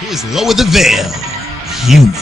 Here's Lower the Veil. Human.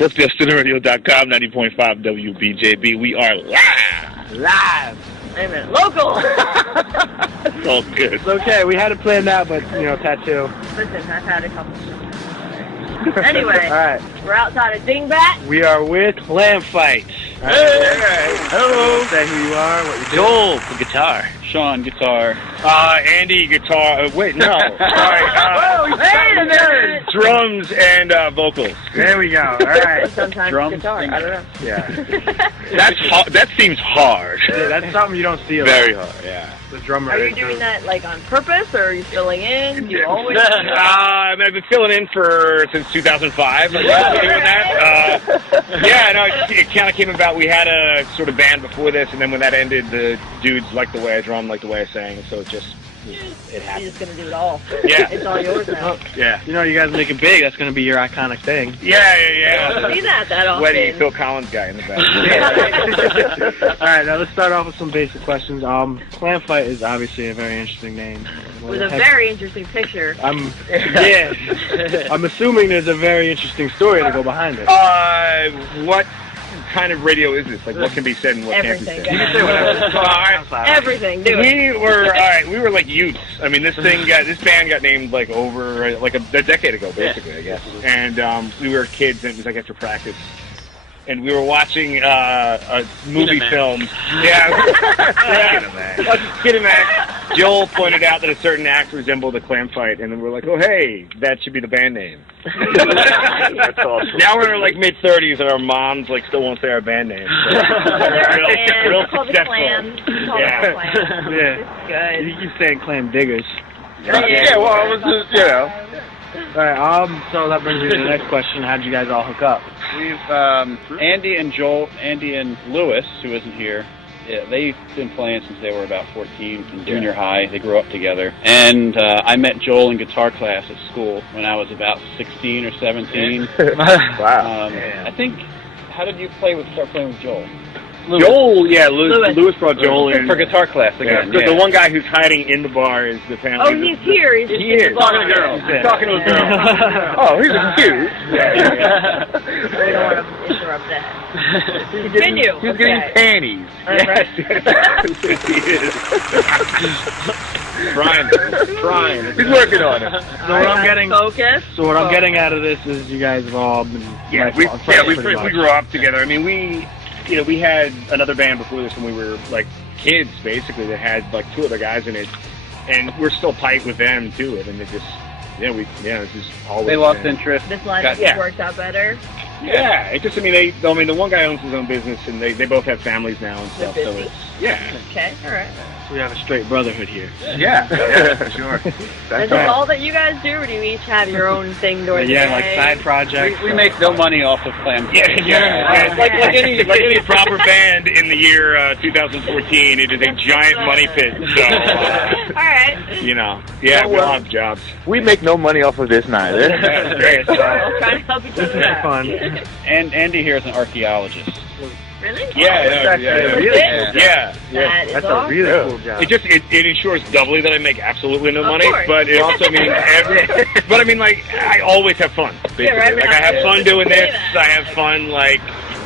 FirstDeathStudentRadio.com, 90.5 WBJB. We are live. Live. Wait a minute. Local. It's all good. It's okay. We had it planned out, but, tattoo. Listen, I've had a couple. Anyway, all right. We're outside of Dingbat. We are with Lamb Fight. Hey. Hello. Say who you are, what you do. Joel, the guitar. Sean, guitar. Andy, guitar. Wait, no. Sorry. Wait a minute. Drums and vocals. There we go. All right. Sometimes Drums, guitar. I don't know. Yeah. That seems hard. Yeah, that's something you don't see a lot. Very hard, yeah. The drummer. Are you doing that like on purpose, or are you filling in? Do you always? I've been filling in since 2005. Doing that. It kind of came about. We had a sort of band before this, and then when that ended, the dudes liked the way I drummed, liked the way I sang, so it just it You're happened. just gonna do it all. Yeah. It's all yours now. Yeah. You know, you guys make it big. That's going to be your iconic thing. Yeah. See that often. Sweaty Phil Collins guy in the back. All right, now let's start off with some basic questions. Clam Fight is obviously a very interesting name. With a very interesting picture. I'm assuming there's a very interesting story to go behind it. What kind of radio is this? Like, what can be said and what Everything. can't be said? You can say whatever. All right. Everything. Do it. We were like youths. I mean, this band got named like over like a decade ago, basically, I guess. And we were kids, and it was like after practice, and we were watching a movie film. Yeah, Skinamax. Joel pointed out that a certain act resembled a clam fight, and then we're like, oh hey, that should be the band name. That's awesome. Now we're in our like mid-30s, and our moms like still won't say our band name. So real Called the successful. clams. Called Yeah. the clams. Yeah. It's You keep saying clam diggers. Yeah, well, it was just, you know. All right, so that brings me to the next question. How'd you guys all hook up? We've Andy and Lewis, who isn't here. Yeah, they've been playing since they were about 14 in junior high. They grew up together. And I met Joel in guitar class at school when I was about 16 or 17. Wow. I think, how did you start playing with Joel? Joel, Lewis brought Joel in For guitar class Yeah, again. the one guy who's hiding in the bar is apparently. Oh, he's here. He's just He is. talking to girls. Talking to a girl. Oh, he's cute. We don't want to interrupt that. Continue. He's getting panties. Yes. He is. Trying. He's working on it. So what I'm getting, Focus. I'm getting out of this is you guys have all been We pretty much. grew up together. I mean, we had another band before this when we were like kids, basically, that had like two other guys in it, and we're still tight with them too. I mean, it's just always. They lost interest. This line Got- just works out better. Yeah, it just. I mean, the one guy owns his own business, and they both have families now and stuff. So busy. it's Okay, all right. We have a straight brotherhood here. yeah, for sure. Is this all that you guys do, or do you each have your own thing during the Yeah, day? like side projects. We make no money off of Clam. Yeah. It's like any proper band in the year 2014, it is a giant money pit. So, All right. we all have jobs. We make no money off of this neither. Yeah, great. We'll try to help each This other is out. fun. And Andy here is an archaeologist. Really? Yeah. That is That's a awesome. really cool job. It ensures doubly that I make absolutely no Of money, course. but it also means I always have fun. Basically. Yeah, right, Like I have fun doing say this. that. I have fun like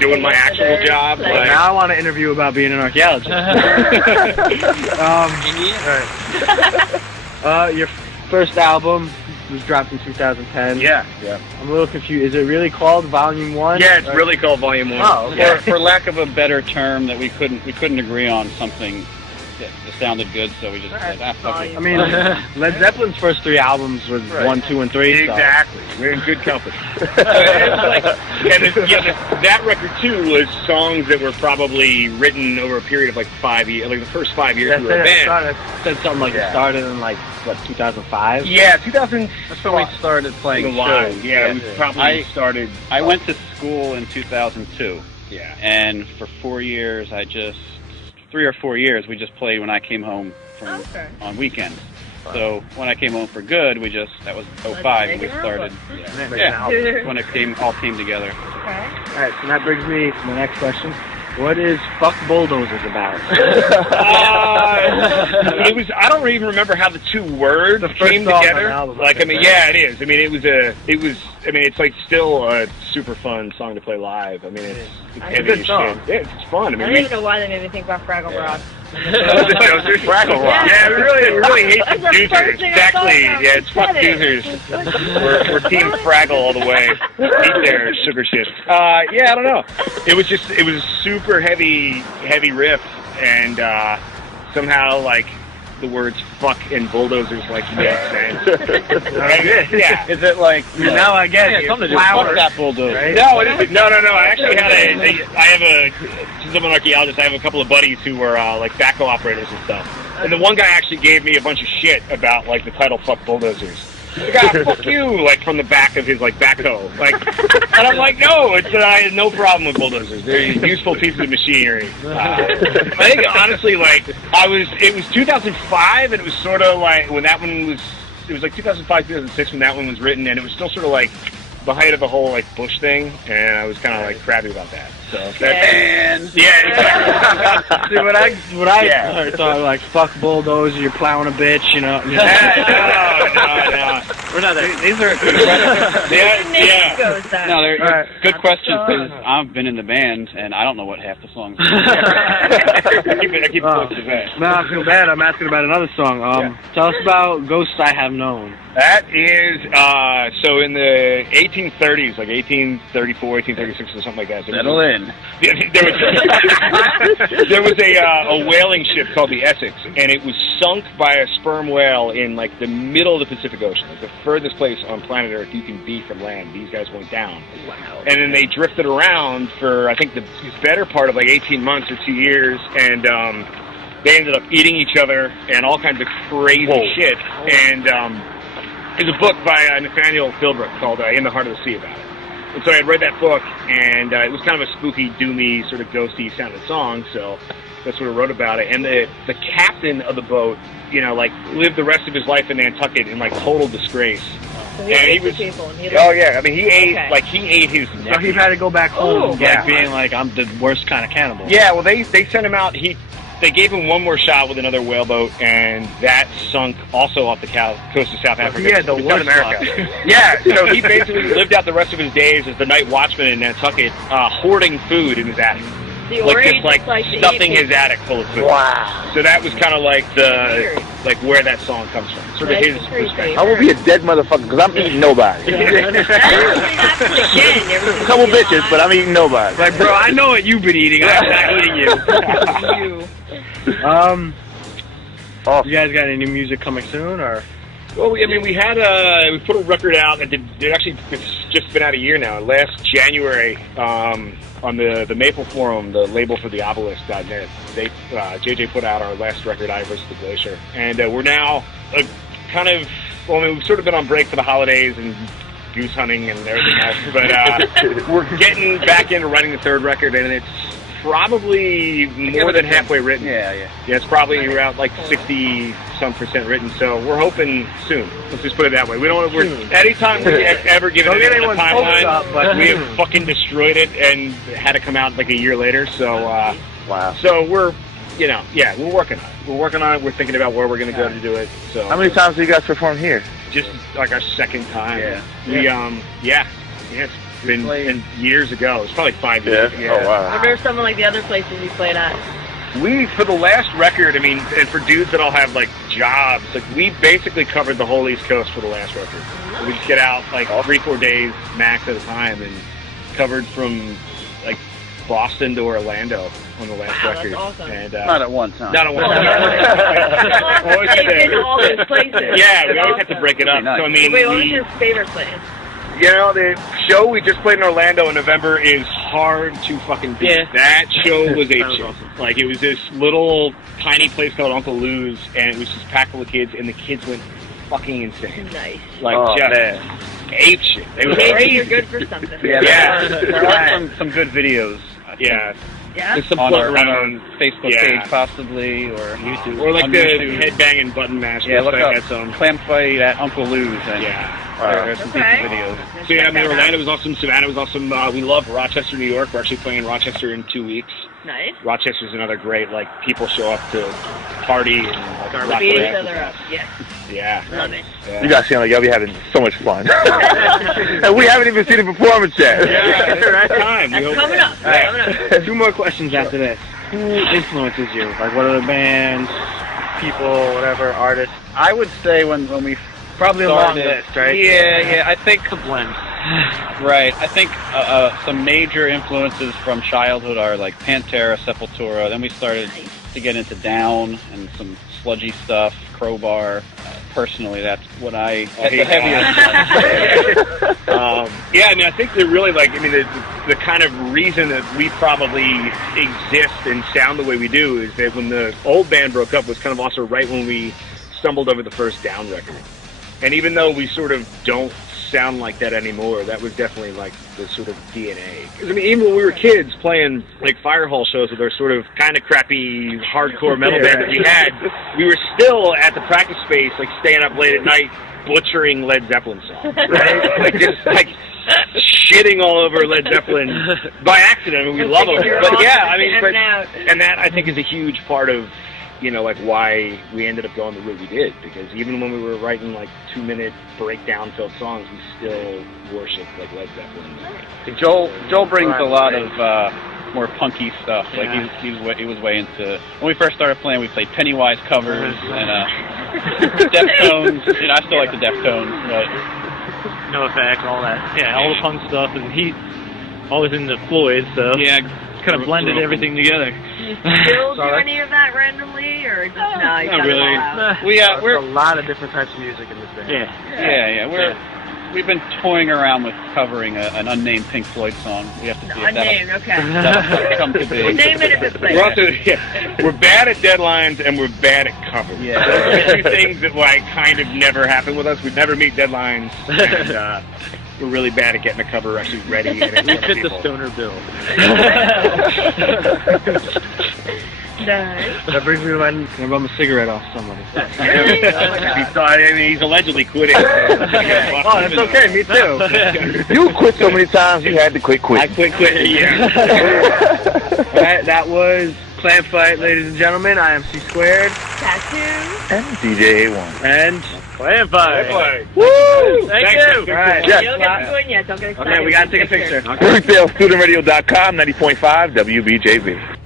doing my actual job. Like- Like, Now I want to interview about being an archaeologist. Your first album was dropped in 2010. yeah. I'm a little confused. Is it really called Volume 1? Yeah, it's really called Volume 1. Oh, okay. For lack of a better term, that we couldn't agree on something that sounded good, so we just said, fuck it. I mean, Led Zeppelin's first three albums was 1, 2, and 3. so- Exactly. We're in good company. That record, too, was songs that were probably written over a period of like 5 years, like the first 5 years That's we were a band. it. Said something like it started in 2005? Yeah, 2000. That's when we started playing live. shows. Yeah, we probably started. I went to school in 2002, Yeah. and for 3 or 4 years, we just played when I came home on weekends. So when I came home for good, that was 05, and we started. Yeah, when it all came together. Alright, so that brings me to my next question. What is Fuck Bulldozers about? It was. I don't even remember how the two words The first came song on together. the album, Like, I mean, yeah, it is. I mean, it was. I mean, it's like still a super fun song to play live. I mean, it's heavy good as song. shit. Yeah, it's fun. I I mean, don't even know why they made me think about Fraggle Rock. Fraggle Rock. Yeah, we really hate That's the the first Doozers. thing I Exactly. thought of. Yeah, it's fuck Get it. Doozers. We're Team Fraggle all the way. Eat their sugar shit. Yeah, I don't know. It was a super heavy riff, and somehow like the words "fuck" and "bulldozers" like made sense. Yeah. Is it like Now I get it. something to do? Fuck that bulldozer. Right? No, it isn't. No. I actually had since I'm an archaeologist, I have a couple of buddies who were like backhoe operators and stuff. And the one guy actually gave me a bunch of shit about like the title "fuck bulldozers." God, fuck you, like from the back of his like backhoe, like, and I'm like, no, I had no problem with bulldozers. They're useful pieces of machinery. I think honestly, like, it was 2005, and it was sort of like when that one was. It was like 2005, 2006 when that one was written, and it was still sort of like the height of the whole like Bush thing, and I was kind of like crabby about that. So exactly. See, what I thought, like, fuck bulldozer, you're plowing a bitch, you know. No. We're not there. These are no, they're good questions because I've been in the band and I don't know what half the songs are. I keep close to that. No, I feel bad. I'm asking about another song. Tell us about Ghosts I Have Known. That is, so in the 1830s, like 1834, 1836 or something like that. Settle in. There was a whaling ship called the Essex, and it was sunk by a sperm whale in like the middle of the Pacific Ocean, like the furthest place on planet Earth you can be from land. These guys went down. Wow. And then they drifted around for, I think, the better part of like 18 months or 2 years, and they ended up eating each other and all kinds of crazy shit. And there's a book by Nathaniel Philbrook called In the Heart of the Sea about it. And so I had read that book, and it was kind of a spooky, doomy, sort of ghosty sounding song, so that's what I wrote about it. And the captain of the boat, you know, like, lived the rest of his life in Nantucket in, like, total disgrace. So he was people. I mean, he ate his nephew. So he had to go back home, being like, I'm the worst kind of cannibal. Yeah, well, they sent him out. They gave him one more shot with another whaleboat, and that sunk also off the coast of South Africa. Yeah, the worst America. Yeah, so he basically lived out the rest of his days as the night watchman in Nantucket, hoarding food in his attic. Like stuffing his attic full of food. Wow. So that was kind of like where that song comes from. Sort of his perspective. I will be a dead motherfucker because I'm eating nobody. A couple bitches, but I'm eating nobody. Like, bro, I know what you've been eating. I'm not eating you. You guys got any new music coming soon, or? Well, we had we put a record out that it's just been out a year now. Last January, on the Maple Forum, the label for the Obelisk.net, they JJ put out our last record, I vs. the Glacier, and we're now we've sort of been on break for the holidays and goose hunting and everything else, but we're getting back into writing the third record, and it's probably more than halfway written. Yeah, it's probably around like 60-some% written. So we're hoping soon. Let's just put it that way. We don't. Anytime we ever give it a timeline, but we have fucking destroyed it and had to come out like a year later. So wow. So we're, we're working on it. We're working on it. We're thinking about where we're going to go to do it. So how many times do you guys perform here? Just like our second time. It's been years ago. It's probably 5 years ago. Oh, wow. What are some of like the other places you played at? For the last record, and for dudes that all have like jobs, like we basically covered the whole East Coast for the last record. We just get out like 3-4 days max at a time and covered from like Boston to Orlando on the last record. That's awesome. And, not at one time. Not at one time. They've been to all those places. Yeah, we always have to break it up. Nice. So wait, what was your favorite place? The show we just played in Orlando in November is hard to fucking beat. Yeah. That show was awesome. Like, it was this little tiny place called Uncle Lou's, and it was just packed full of kids, and the kids went fucking insane. Nice. Like, ape shit. They were crazy. You're good for something. There are some good videos. Yeah. There's some on our Facebook page, Yeah. possibly, or YouTube. Or like on the YouTube. headbanging button mash. Yeah, look up some Clam Fight at Uncle Lou's. And there's some decent videos. So Orlando was awesome. Savannah was awesome. We love Rochester, New York. We're actually playing in Rochester in 2 weeks. Nice. Rochester's another great, like, people show up to party and like, rock beat each around. other up. Yeah. Love it. Yeah. You guys seem like y'all be having so much fun. And we haven't even seen the performance yet. Yeah, it's the right time. That's coming up. Yeah. 2 more questions after this. Who influences you? Like, what are the bands, people, whatever, artists? I would say when we Probably a started, long list, right? Yeah, I think It's a blend. Right. I think some major influences from childhood are like Pantera, Sepultura. Then we started to get into Down and some sludgy stuff, Crowbar. Personally, that's what the heaviest. I think they're really like, the kind of reason that we probably exist and sound the way we do is that when the old band broke up was kind of also right when we stumbled over the first Down record. And even though we sort of don't sound like that anymore, that was definitely like the sort of DNA. 'Cause, I mean, even when we were kids playing like fire hall shows with our sort of kind of crappy hardcore metal band that we had, we were still at the practice space, like staying up late at night, butchering Led Zeppelin songs, right? Like just like shitting all over Led Zeppelin by accident. I mean, we love them, but yeah, I mean, and that I think is a huge part of, you know, like why we ended up going the route we did, because even when we were writing like 2-minute breakdown filled songs, we still worshiped like Led Zeppelin. Joel brings a lot of more punky stuff. Like he was way into, when we first started playing, we played Pennywise covers and Deftones. You know, I still like the Deftones, but No Effect, all that. Yeah, all the punk stuff, and he always into Floyd, so yeah, kind of blended everything together. You still do any of that randomly, or just no? You not cut really. it all out? We're a lot of different types of music in this band. We've been toying around with covering an unnamed Pink Floyd song. We have to see if Unnamed, okay. that'll come to be. We'll name it if it's We're also, we're bad at deadlines and we're bad at covers. Yeah. Those are two things that like kind of never happen with us. We never meet deadlines, and we're really bad at getting a cover actually ready. And We fit the stoner bill. Nice. That brings me to my, can I bum a cigarette off somebody? I mean, he's allegedly quitting. Oh, that's okay, me too. You quit so many times, you had to quit I quick. quit, yeah. Alright, that was Clan Fight, ladies and gentlemen. I am C Squared. Tattoo. And DJ A1. And Clan Fight. Woo! Thank you. Alright, You don't get to do it yet. Don't get excited. okay, we gotta take a picture. RetailStudentRadio.com, 90.5 WBJB.